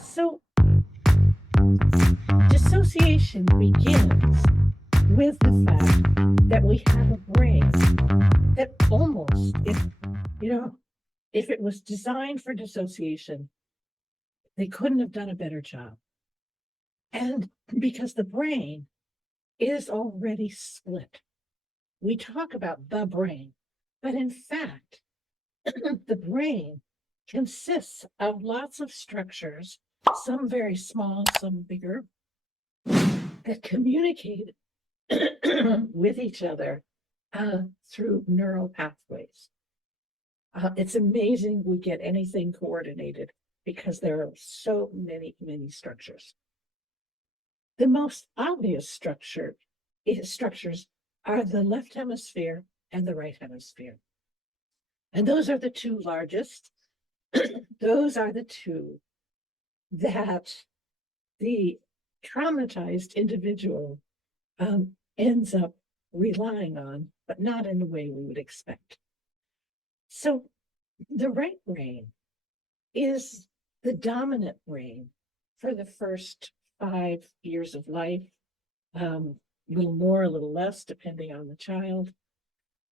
So, dissociation begins with the fact that we have a brain that almost, if it was designed for dissociation, they couldn't have done a better job. And because the brain is already split, we talk about the brain, but in fact, the brain consists of lots of structures, some very small, some bigger, that communicate with each other through neural pathways. It's amazing we get anything coordinated because there are so many structures. The most obvious structures are the left hemisphere and the right hemisphere. And those are the two largest. Those are the two that the traumatized individual ends up relying on, but not in the way we would expect. So the right brain is the dominant brain for the first 5 years of life, a little more, a little less, depending on the child,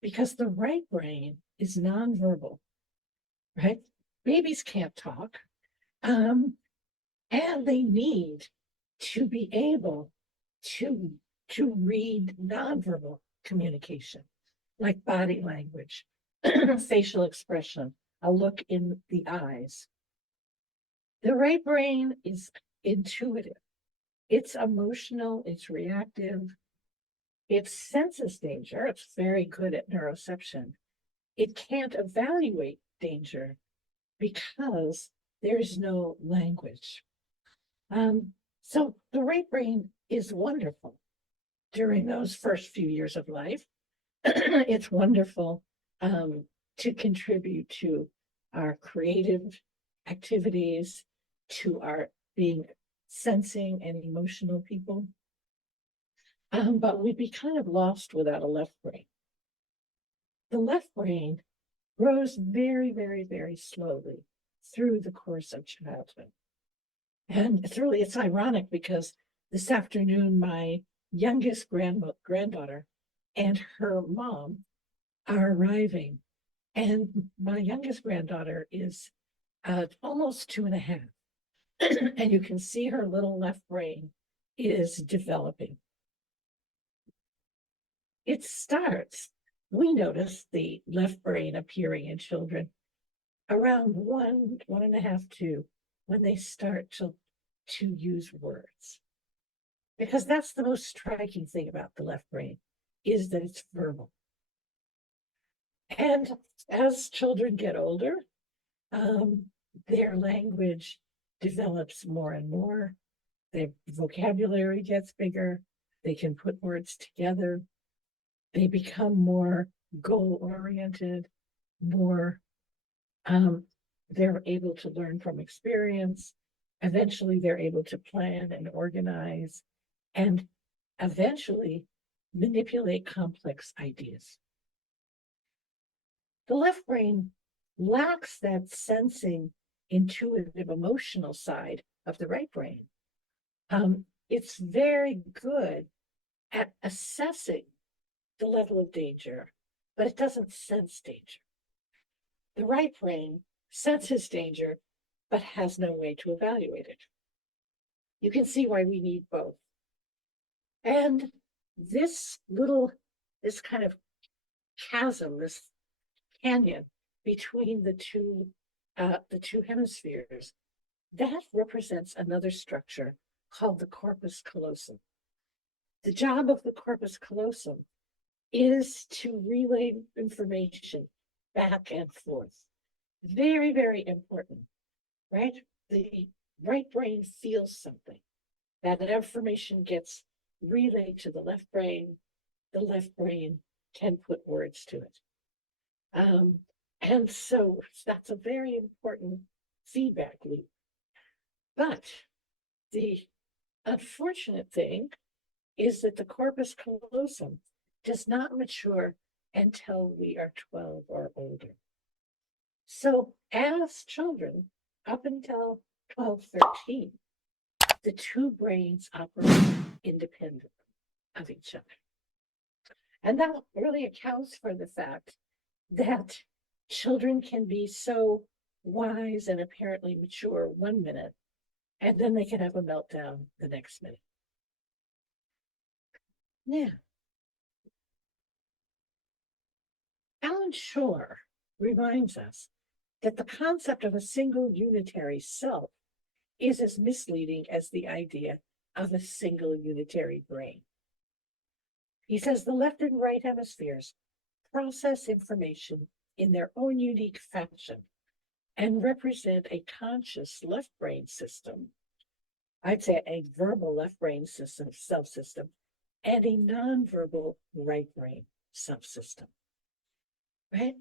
because the right brain is nonverbal, right? Babies can't talk, and they need to be able to read nonverbal communication, like body language, facial expression, a look in the eyes. The right brain is intuitive. It's emotional, it's reactive, it senses danger, it's very good at neuroception. It can't evaluate danger because there's no language. So the right brain is wonderful during those first few years of life. It's wonderful to contribute to our creative activities, to our being sensing and emotional people. But we'd be kind of lost without a left brain. The left brain grows very, very, very slowly through the course of childhood. And it's ironic because this afternoon, my youngest granddaughter and her mom are arriving. And my youngest granddaughter is almost 2.5. And you can see her little left brain is developing. It starts, we notice the left brain appearing in children around 1.5, 2, when they start to use words. Because that's the most striking thing about the left brain, is that it's verbal. And as children get older, their language develops more and more. Their vocabulary gets bigger. They can put words together. They become more goal-oriented, more, they're able to learn from experience. Eventually, they're able to plan and organize, and eventually manipulate complex ideas. The left brain lacks that sensing, intuitive, emotional side of the right brain. It's very good at assessing the level of danger, but it doesn't sense danger. The right brain senses danger, but has no way to evaluate it. You can see why we need both. And this kind of chasm, this canyon between the two hemispheres, that represents another structure called the corpus callosum. The job of the corpus callosum is to relay information back and forth. Very, very important, right? The right brain feels something. That information gets relayed to the left brain. The left brain can put words to it. And so that's a very important feedback loop. But the unfortunate thing is that the corpus callosum does not mature until we are 12 or older. So as children, up until 12, 13, the two brains operate independently of each other. And that really accounts for the fact that children can be so wise and apparently mature 1 minute, and then they can have a meltdown the next minute. Now, Alan Shore reminds us that the concept of a single unitary self is as misleading as the idea of a single unitary brain. He says the left and right hemispheres process information in their own unique fashion and represent a conscious left brain system, I'd say a verbal left brain system, self system, and a nonverbal right brain self system. Right?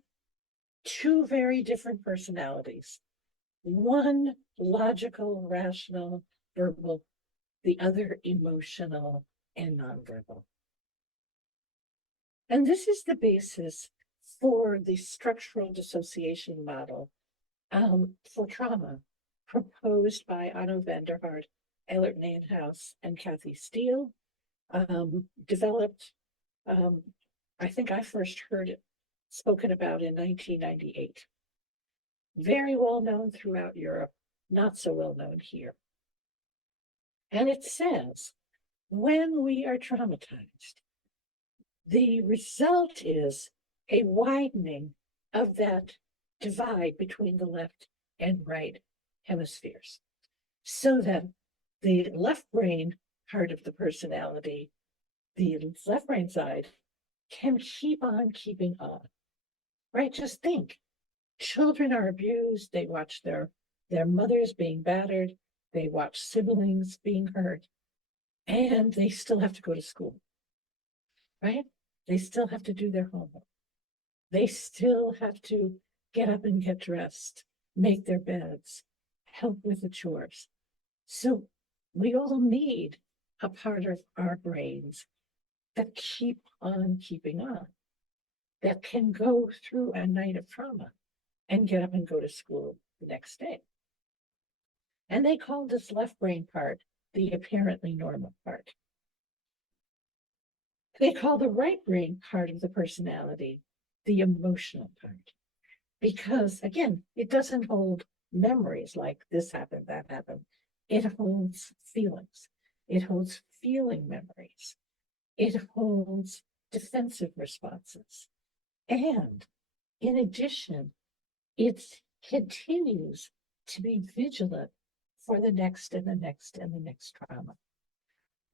Two very different personalities. One logical, rational, verbal, the other emotional and nonverbal. And this is the basis for the structural dissociation model for trauma proposed by Otto van der Hart, Eilert Nijenhuis, and Kathy Steele, developed, I think I first heard it spoken about in 1998. Very well known throughout Europe, not so well known here. And it says, when we are traumatized, the result is a widening of that divide between the left and right hemispheres, so that the left brain part of the personality, the left brain side, can keep on keeping on. Right? Just think, children are abused, they watch their mothers being battered, they watch siblings being hurt, and they still have to go to school. Right? They still have to do their homework. They still have to get up and get dressed, make their beds, help with the chores. So we all need a part of our brains that keep on keeping on, that can go through a night of trauma and get up and go to school the next day. And they call this left brain part the apparently normal part. They call the right brain part of the personality the emotional part. Because, again, it doesn't hold memories like this happened, that happened. It holds feelings. It holds feeling memories. It holds defensive responses. And in addition, it continues to be vigilant for the next and the next and the next trauma.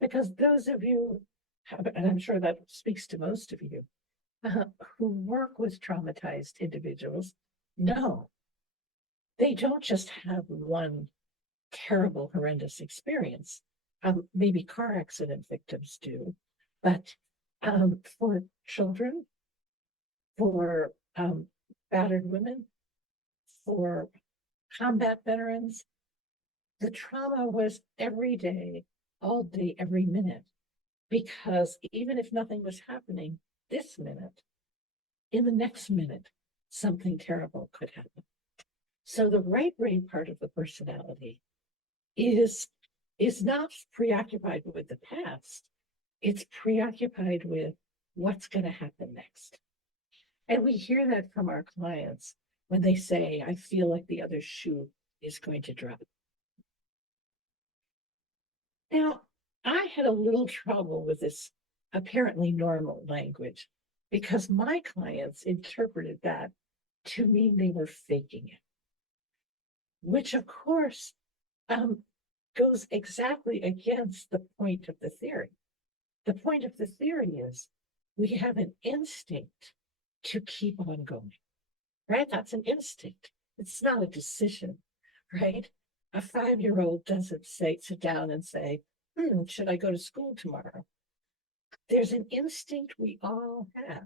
Because those of you, and I'm sure that speaks to most of you, who work with traumatized individuals, know they don't just have one terrible, horrendous experience. Maybe car accident victims do, but for children, for battered women, for combat veterans, the trauma was every day, all day, every minute. Because even if nothing was happening this minute, in the next minute, something terrible could happen. So the right brain part of the personality is not preoccupied with the past. It's preoccupied with what's going to happen next. And we hear that from our clients when they say, I feel like the other shoe is going to drop. Now, I had a little trouble with this apparently normal language because my clients interpreted that to mean they were faking it, which of course goes exactly against the point of the theory. The point of the theory is we have an instinct to keep on going, right? That's an instinct. It's not a decision, right? A 5-year-old doesn't sit down and say, should I go to school tomorrow? There's an instinct we all have.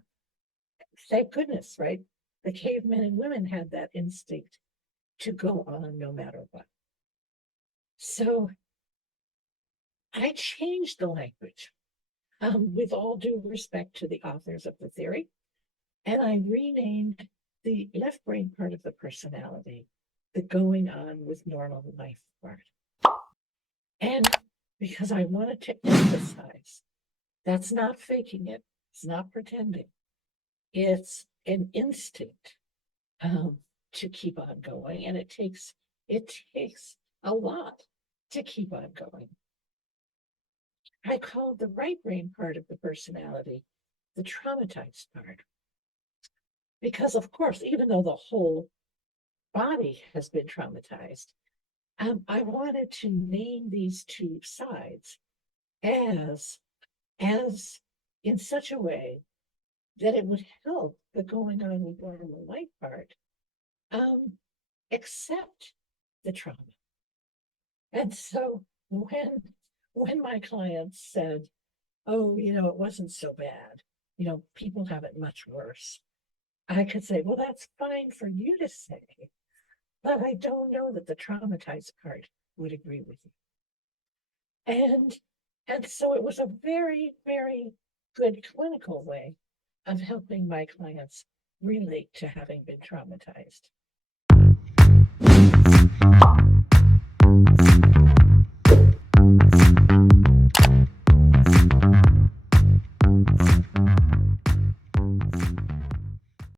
Thank goodness, right? The cavemen and women had that instinct to go on no matter what. So I changed the language with all due respect to the authors of the theory, and I renamed the left brain part of the personality the going on with normal life part. And because I wanted to emphasize that's not faking it, it's not pretending, it's an instinct to keep on going, and it takes a lot to keep on going. I called the right brain part of the personality the traumatized part. Because, of course, even though the whole body has been traumatized, I wanted to name these two sides as in such a way that it would help the going on with normal life part accept the trauma. And so when my clients said, oh, it wasn't so bad, people have it much worse, I could say, well, that's fine for you to say, but I don't know that the traumatized part would agree with you. And so it was a very, very good clinical way of helping my clients relate to having been traumatized.